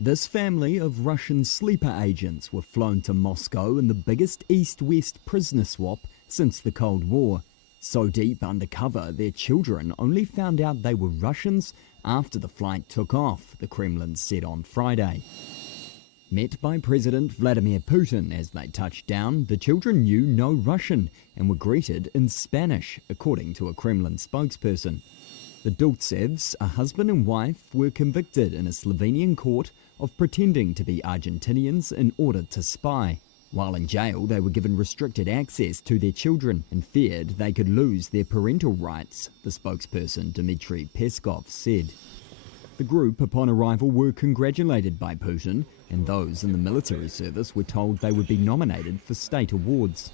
This family of Russian sleeper agents were flown to Moscow in the biggest East-West prisoner swap since the Cold War. So deep undercover, their children only found out they were Russians after the flight took off, the Kremlin said on Friday. Met by President Vladimir Putin as they touched down, the children knew no Russian and were greeted in Spanish, according to a Kremlin spokesperson. The Dulcevs, a husband and wife, were convicted in a Slovenian court of pretending to be Argentinians in order to spy. While in jail, they were given restricted access to their children and feared they could lose their parental rights, the spokesperson Dmitry Peskov said. The group, upon arrival, were congratulated by Putin, and those in the military service were told they would be nominated for state awards.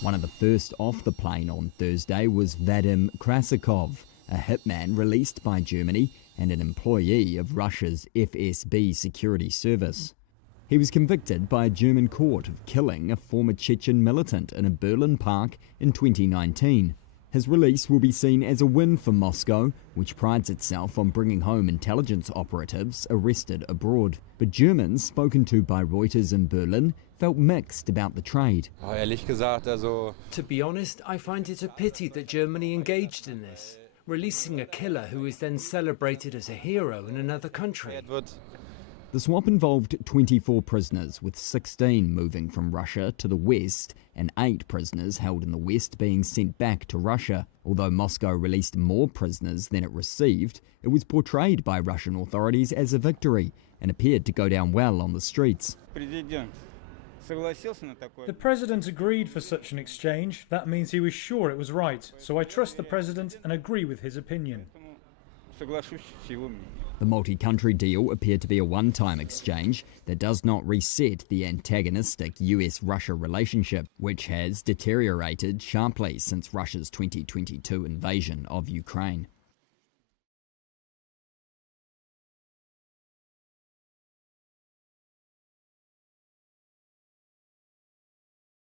One of the first off the plane on Thursday was Vadim Krasikov, a hitman released by Germany and an employee of Russia's FSB security service. He was convicted by a German court of killing a former Chechen militant in a Berlin park in 2019. His release will be seen as a win for Moscow, which prides itself on bringing home intelligence operatives arrested abroad. But Germans spoken to by Reuters in Berlin felt mixed about the trade. To be honest, I find it a pity that Germany engaged in this, releasing a killer who is then celebrated as a hero in another country. The swap involved 24 prisoners, with 16 moving from Russia to the west and 8 prisoners held in the west being sent back to Russia. Although Moscow released more prisoners than it received, it was portrayed by Russian authorities as a victory and appeared to go down well on the streets. The president agreed for such an exchange. That means he was sure it was right. So I trust the president and agree with his opinion. The multi-country deal appeared to be a one-time exchange that does not reset the antagonistic US-Russia relationship, which has deteriorated sharply since Russia's 2022 invasion of Ukraine.